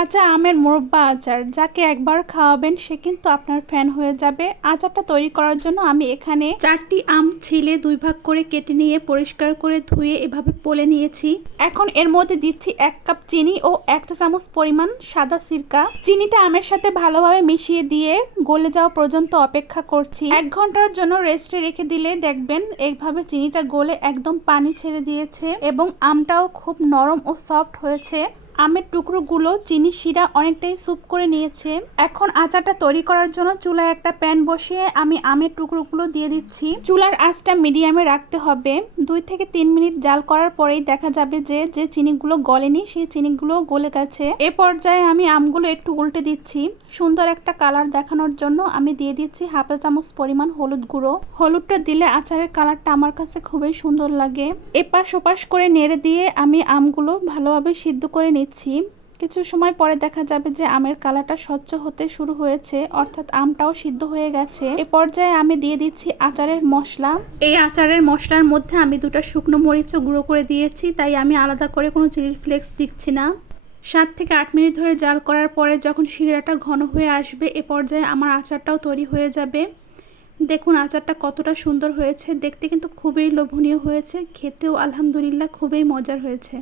কাঁচা আমের মোরব্বা আচার যাকে একবার খাওয়াবেন সে কিন্তু আপনার ফ্যান হয়ে যাবে। আচারটা তৈরি করার জন্য আমি এখানে 4টি আম ছিলে 2 ভাগ করে কেটে নিয়ে পরিষ্কার করে ধুয়ে এভাবে পলে নিয়েছি। এখন এর মধ্যে দিচ্ছি 1 কাপ চিনি ও 1 চা চামচ পরিমাণ সাদা সিরকা। চিনিটা আমের সাথে ভালোভাবে মিশিয়ে দিয়ে গলে যাওয়া পর্যন্ত অপেক্ষা করছি। 1 ঘন্টার জন্য রেস্টে রেখে দিলে দেখবেন এইভাবে চিনিটা গলে একদম পানি ছেড়ে দিয়েছে এবং আমটাও খুব নরম ও সফট হয়েছে। আমের টুকরোগুলো চিনি শিরা অনেকটাই স্যুপ করে নিয়েছে। এখন আচারটা তৈরি করার জন্য চুলায় একটা প্যান বসিয়ে আমি আমের টুকরোগুলো দিয়ে দিচ্ছি। চুলার আঁচটা মিডিয়ামে রাখতে হবে। 2 থেকে 3 মিনিট জাল করার পরেই দেখা যাবে যে চিনিগুলো গলেনি সেই চিনিগুলো গলে গেছে। এ পর্যায়ে আমি আমগুলো একটু উল্টে দিচ্ছি। সুন্দর একটা কালার দেখানোর জন্য আমি দিয়ে দিচ্ছি 1/2 চা চামচ পরিমাণ হলুদ গুঁড়ো। হলুদটা দিলে আচারের কালারটা আমার কাছে খুবই সুন্দর লাগে। এপাশ ওপাশ করে নেড়ে দিয়ে আমি আমগুলো ভালোভাবে সিদ্ধ করে নিচ্ছি। কিছু সময় পরে দেখা যাবে যে আমের কালারটা স্বচ্ছ হতে শুরু হয়েছে, অর্থাৎ আমটাও সিদ্ধ হয়ে গেছে। এ পর্যায়ে আমি দিয়ে দিচ্ছি আচারের মশলা। এই আচারের মশলার মধ্যে আমি 2টা শুকনো মরিচও গুঁড়ো করে দিয়েছি, তাই আমি আলাদা করে কোনো চিলি ফ্লেক্স দিচ্ছি না। 7 থেকে 8 মিনিট ধরে জাল করার পরে যখন শিরাটা ঘন হয়ে আসবে এ পর্যায়ে আমার আচারটাও তৈরি হয়ে যাবে। দেখুন আচারটা কতটা সুন্দর হয়েছে, দেখতে কিন্তু খুবই লোভনীয় হয়েছে, খেতেও আলহামদুলিল্লাহ খুবই মজার হয়েছে।